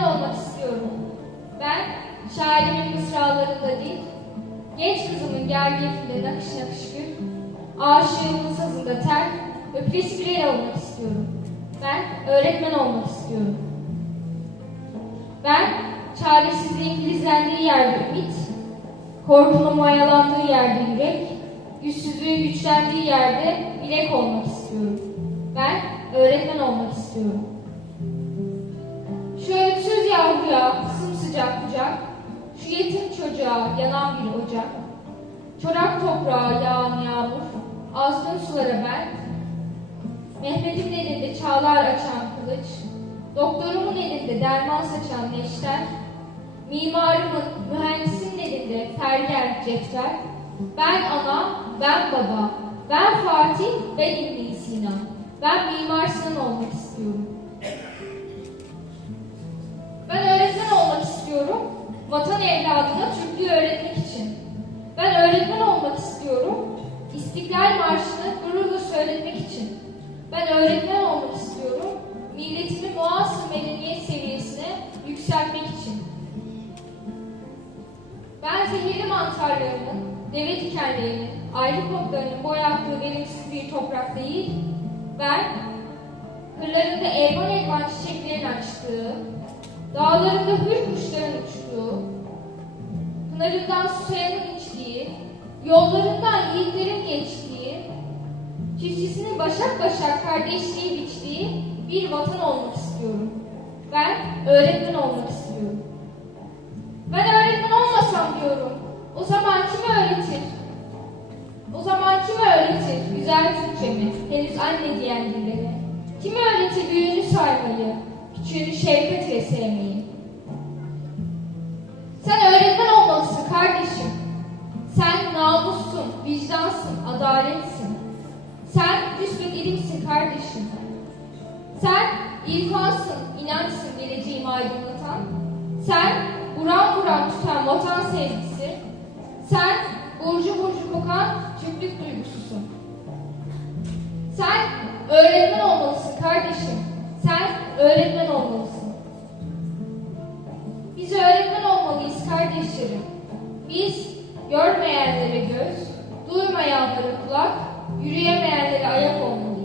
ben olmak istiyorum. Ben şairimin mısralarında değil, genç kızımın gergefinde nakış nakış gül, aşığımın sazında ter ve Pris olmak istiyorum. Ben öğretmen olmak istiyorum. Ben çaresizliğin filizlendiği yerde ümit, korkunun mayalandığı yerde yürek, güçsüzlüğün güçlendiği yerde bilek olmak istiyorum. Ben öğretmen olmak istiyorum. Çocuğa yanan bir ocak, çorak toprağa yağan yağmur, azgın sulara ben, Mehmet'imin elinde çağlar açan kılıç, doktorumun elinde derman saçan neşter, mimarımın, mühendisimin elinde ferger cetvel, ben ana, ben baba, ben Fatih, ben İbn Sina, ben Mimar olmak istiyorum. Vatan evladına Türklüğü öğretmek için. Ben öğretmen olmak istiyorum, İstiklal Marşı'nı gururla söyletmek için. Ben öğretmen olmak istiyorum, milletimi muasır medeniyet seviyesine yükseltmek için. Ben zehirli mantarlarının, deve dikenlerinin, ayrı kodlarının boyattığı verimsiz bir toprak değil, ben kırlarında elvan elvan çiçeklerin açtığı, dağlarında hür kuşların uçtuğu, pınarından susayanın içtiği, yollarından yiğitlerin geçtiği, çiftçisinin başak başak kardeşliği biçtiği bir vatan olmak istiyorum. Ben öğretmen olmak istiyorum. Ben öğretmen olmasam diyorum. O zaman kim öğretir? O zaman kim öğretir güzel Türkçemi, henüz anne diyen dilleri? Kim öğretir büyüğünü saymayı, küçüğünü şefkat ile sevmeyi? Vicdansın, adaletsin. Sen müsbet ilimsin kardeşim. Sen irfansın, inançsın geleceğimi aydınlatan. Sen buram buram tutan vatan sevgisi. Sen burcu burcu kokan Türklük duygususun. Sen öğretmen olmalısın kardeşim. Sen öğretmen olmalısın. Biz öğretmen olmalıyız kardeşlerim. Biz görmeyenlere göz, duymayanlara kulak, yürüyemeyenlere ayak olmalıyız.